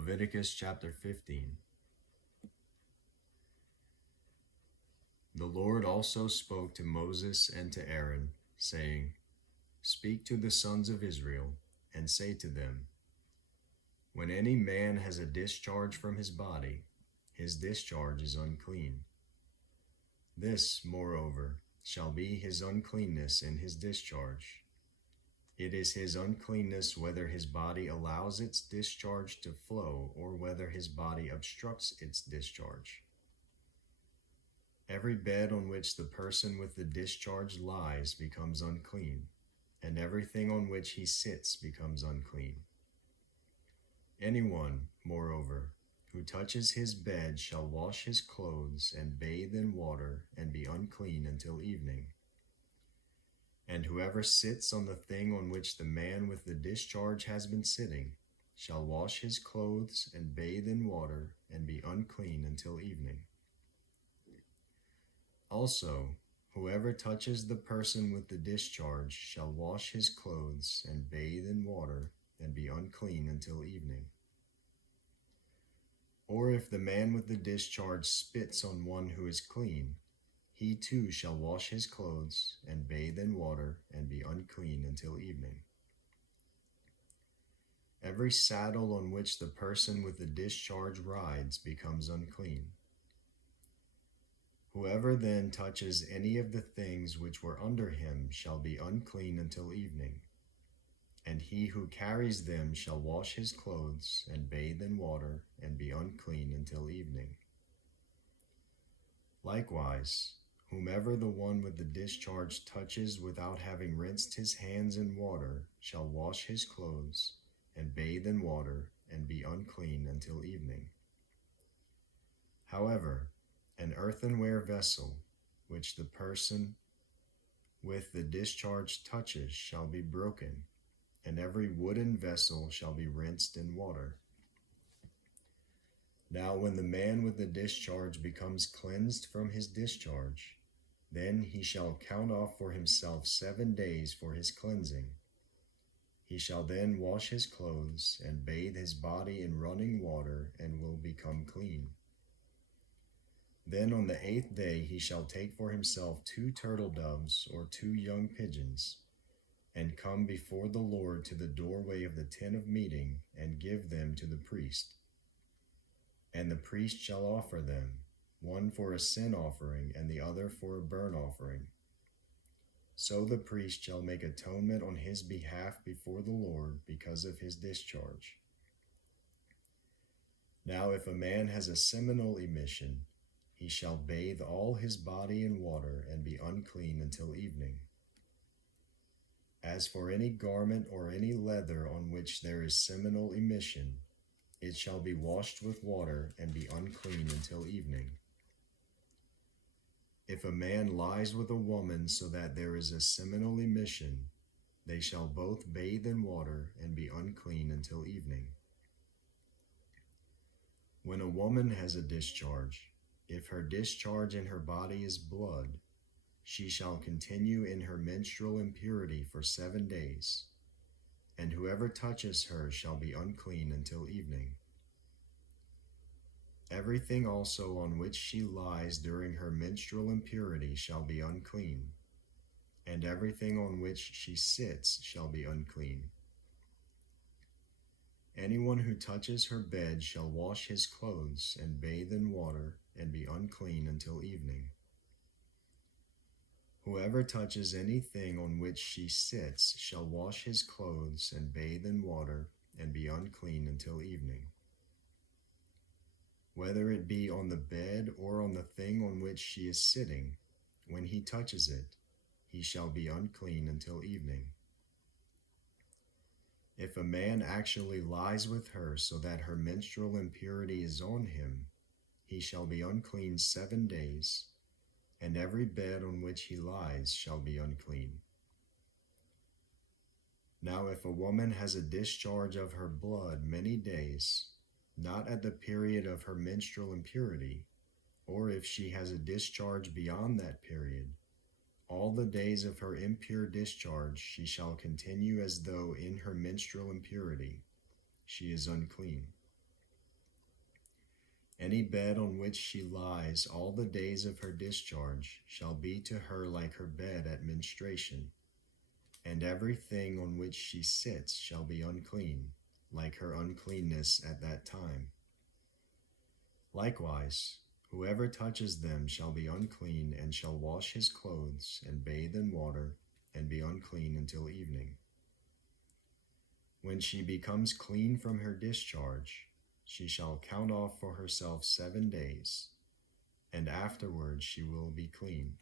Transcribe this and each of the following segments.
Leviticus chapter 15. The Lord also spoke to Moses and to Aaron, saying, Speak to the sons of Israel, and say to them, When any man has a discharge from his body, his discharge is unclean. This, moreover, shall be his uncleanness in his discharge. It is his uncleanness whether his body allows its discharge to flow or whether his body obstructs its discharge. Every bed on which the person with the discharge lies becomes unclean, and everything on which he sits becomes unclean. Anyone, moreover, who touches his bed shall wash his clothes and bathe in water and be unclean until evening. And whoever sits on the thing on which the man with the discharge has been sitting shall wash his clothes and bathe in water and be unclean until evening. Also, whoever touches the person with the discharge shall wash his clothes and bathe in water and be unclean until evening. Or if the man with the discharge spits on one who is clean, he too shall wash his clothes and bathe in water and be unclean until evening. Every saddle on which the person with the discharge rides becomes unclean. Whoever then touches any of the things which were under him shall be unclean until evening, and he who carries them shall wash his clothes and bathe in water and be unclean until evening. Likewise, whomever the one with the discharge touches without having rinsed his hands in water shall wash his clothes and bathe in water and be unclean until evening. However, an earthenware vessel, which the person with the discharge touches, shall be broken, and every wooden vessel shall be rinsed in water. Now when the man with the discharge becomes cleansed from his discharge, then he shall count off for himself 7 days for his cleansing. He shall then wash his clothes and bathe his body in running water and will become clean. Then on the 8th day he shall take for himself 2 turtle doves or 2 young pigeons, and come before the Lord to the doorway of the tent of meeting, and give them to the priest. And the priest shall offer them, one for a sin offering and the other for a burnt offering. So the priest shall make atonement on his behalf before the Lord because of his discharge. Now if a man has a seminal emission, he shall bathe all his body in water and be unclean until evening. As for any garment or any leather on which there is seminal emission, it shall be washed with water and be unclean until evening. If a man lies with a woman so that there is a seminal emission, they shall both bathe in water and be unclean until evening. When a woman has a discharge, if her discharge in her body is blood, she shall continue in her menstrual impurity for 7 days, and whoever touches her shall be unclean until evening. Everything also on which she lies during her menstrual impurity shall be unclean, and everything on which she sits shall be unclean. Anyone who touches her bed shall wash his clothes and bathe in water and be unclean until evening. Whoever touches anything on which she sits shall wash his clothes and bathe in water and be unclean until evening. Whether it be on the bed or on the thing on which she is sitting, when he touches it, he shall be unclean until evening. If a man actually lies with her so that her menstrual impurity is on him, he shall be unclean 7 days, and every bed on which he lies shall be unclean. Now if a woman has a discharge of her blood many days, not at the period of her menstrual impurity, or if she has a discharge beyond that period, all the days of her impure discharge she shall continue as though in her menstrual impurity. She is unclean. Any bed on which she lies all the days of her discharge shall be to her like her bed at menstruation, and everything on which she sits shall be unclean, like her uncleanness at that time. Likewise, whoever touches them shall be unclean, and shall wash his clothes, and bathe in water, and be unclean until evening. When she becomes clean from her discharge, she shall count off for herself 7 days, and afterwards she will be clean.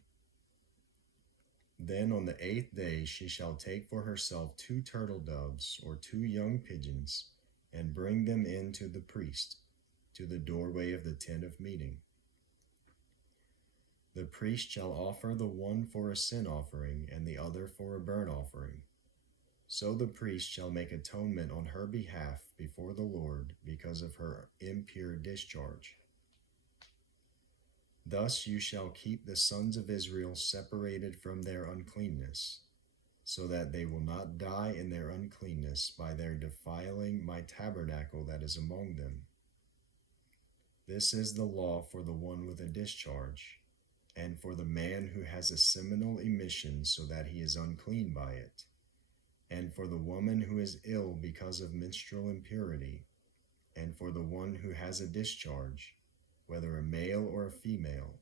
Then on the 8th day she shall take for herself 2 turtle doves or 2 young pigeons, and bring them in to the priest, to the doorway of the tent of meeting. The priest shall offer the one for a sin offering and the other for a burnt offering. So the priest shall make atonement on her behalf before the Lord because of her impure discharge. Thus you shall keep the sons of Israel separated from their uncleanness, so that they will not die in their uncleanness by their defiling my tabernacle that is among them. This is the law for the one with a discharge, and for the man who has a seminal emission so that he is unclean by it, and for the woman who is ill because of menstrual impurity, and for the one who has a discharge, whether a male or a female,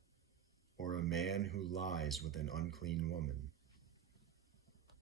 or a man who lies with an unclean woman.